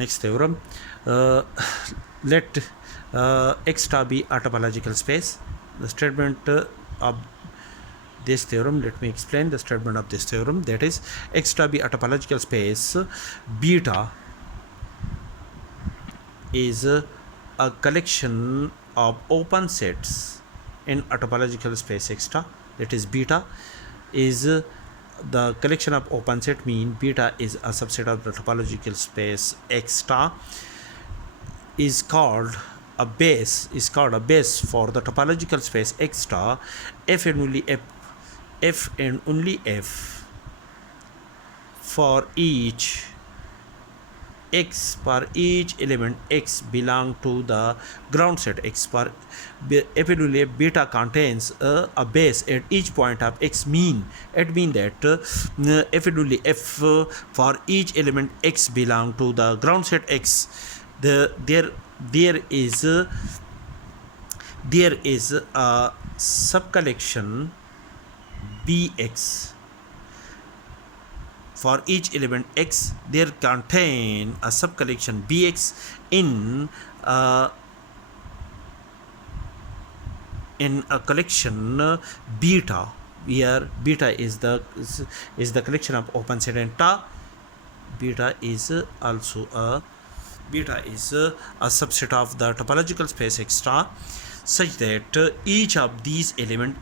Next theorem. uh, Let x star be a topological space. The statement of this theorem, let me explain the statement of this theorem, that is x star be a topological space. Beta is a collection of open sets in a topological space x star. That is, beta is the collection of open set, mean beta is a subset of the topological space x star, is called a base for the topological space x star if and only if for each element x belong to the ground set x, for if and only if beta contains a base at each point of x, mean that if and only if for each element x belong to the ground set x, there is a subcollection bx. For each element x, there contain a subcollection bx in a collection beta, where beta is the collection of open set, and ta beta is also a subset of the topological space x star, such that each of these element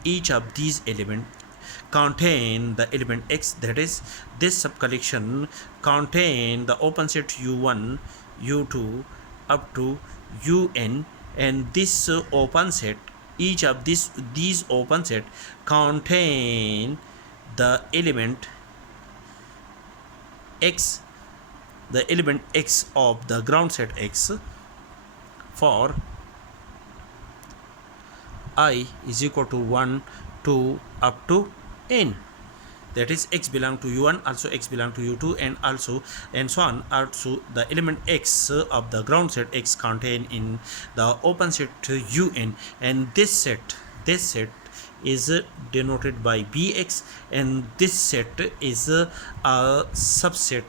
contain the element x. That is, this subcollection contain the open set u1, u2 up to un, and this open set, each of these open set contain the element x, of the ground set x for I is equal to 1 to up to n. That is, x belong to u1, also x belong to u2, and so on. Also, the element x of the ground set x contained in the open set un, and this set is denoted by bx, and this set is a subset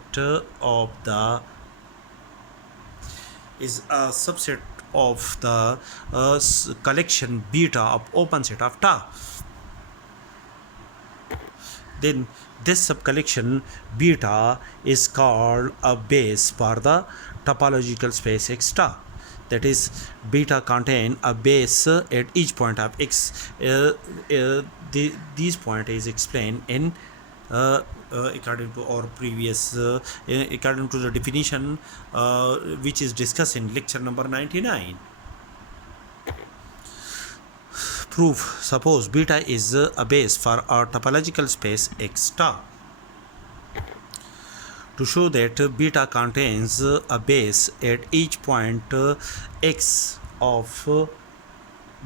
of the collection beta of open set of ta. Then this subcollection beta is called a base for the topological space x star. That is, beta contain a base at each point of x. This point is explained in according to our previous according to the definition which is discussed in lecture number 99. Proof. Suppose beta is a base for our topological space x star. To show that beta contains a base at each point x of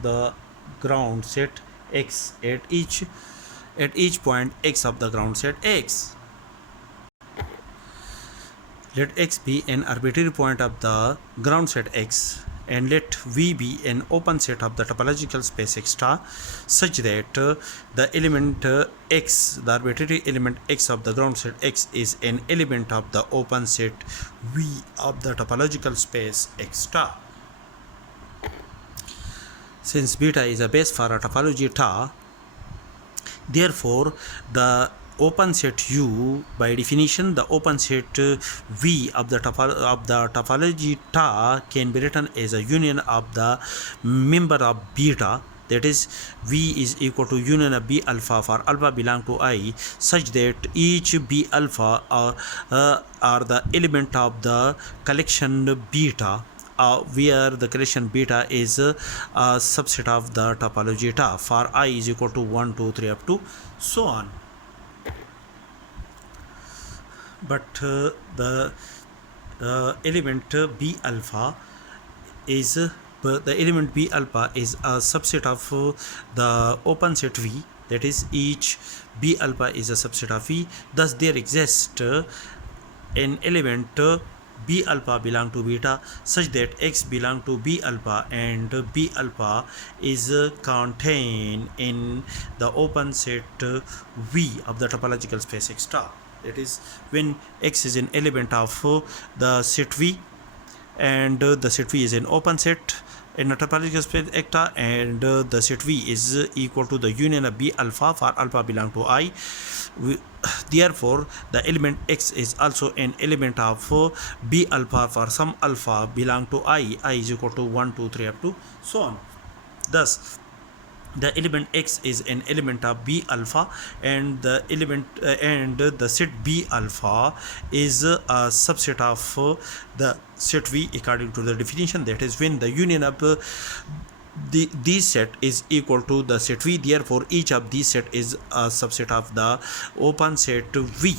the ground set x, at each point x of the ground set x. Let x be an arbitrary point of the ground set x, and let V be an open set of the topological space x star, such that the element x, the arbitrary element x of the ground set x, is an element of the open set V of the topological space x star. Since beta is a base for a topology ta, therefore the open set U, by definition the open set V of the topology ta can be written as a union of the member of beta. That is, V is equal to union of B alpha for alpha belong to I, such that each B alpha are the element of the collection beta, where the collection beta is a subset of the topology ta for I is equal to 1, 2, 3 up to so on. But the element B alpha is a subset of the open set V. That is, each B alpha is a subset of V. Thus, there exists an element B alpha belong to beta, such that x belong to B alpha, and B alpha is contained in the open set V of the topological space x star. That is, when x is an element of the set V, and the set V is an open set in a topological space X, and the set V is equal to the union of B alpha for alpha belong to I. Therefore, the element X is also an element of B alpha for some alpha belong to I is equal to 1, 2, 3 up to so on. Thus, the element X is an element of B alpha, and the element and the set B alpha is a subset of the set V according to the definition. That is, when the union of this set is equal to the set V, therefore each of these set is a subset of the open set V.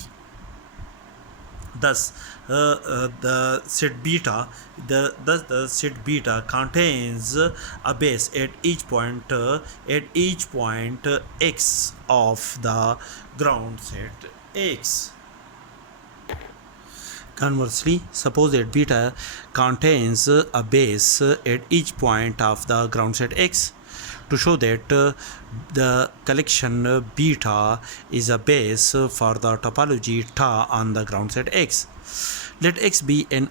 Thus, the set beta, the set beta contains a base at each point x of the ground set X. Conversely, suppose that beta contains a base at each point of the ground set X. To show that the collection beta is a base for the topology ta on the ground set X, let X be an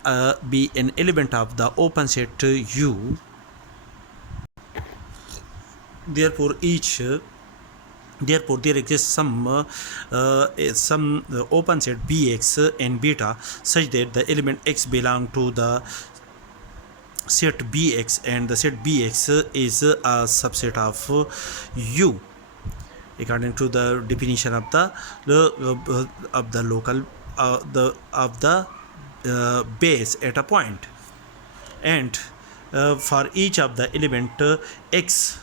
element of the open set U. Therefore, there exists some open set Bx and beta such that the element X belong to the set Bx, and the set Bx is a subset of U according to the definition of the local of the base at a point. And for each of the element X,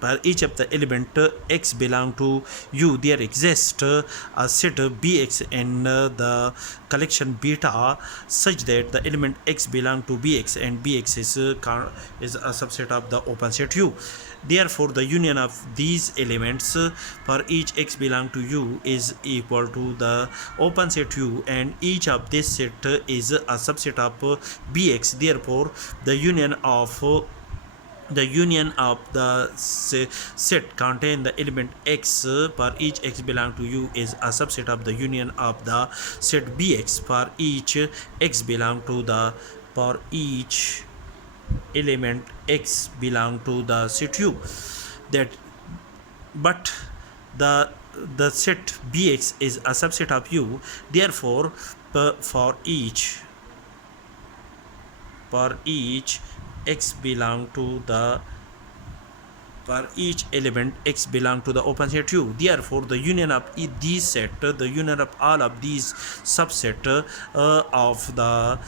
for each of the element X belong to U, there exists a set Bx and the collection beta such that the element X belong to Bx, and Bx is a subset of the open set U. Therefore, the union of these elements for each X belong to U is equal to the open set U, and each of this set is a subset of Bx. Therefore, the union of the set contain the element X for each X belong to U is a subset of the union of the set Bx for each X belong to the for each element X belong to the set U. But the set Bx is a subset of U. Therefore, for each X belong to the for each element X belong to the open set U. Therefore, the union of these set, the union of all of these subset of the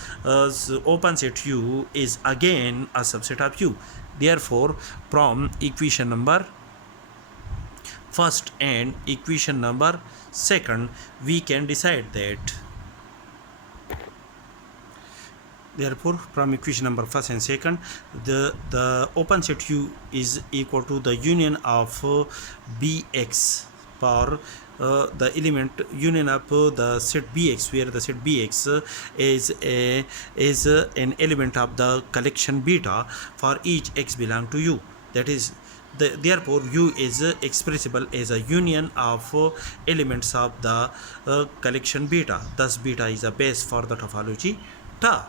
open set U is again a subset of U. Therefore, from equation number first and equation number second, we can decide that. Therefore, from equation number first and second, the open set U is equal to the union of Bx for the element union of the set Bx, where the set Bx is an element of the collection beta for each X belong to U. That is, therefore U is expressible as a union of elements of the collection beta. Thus, beta is a base for the topology ta.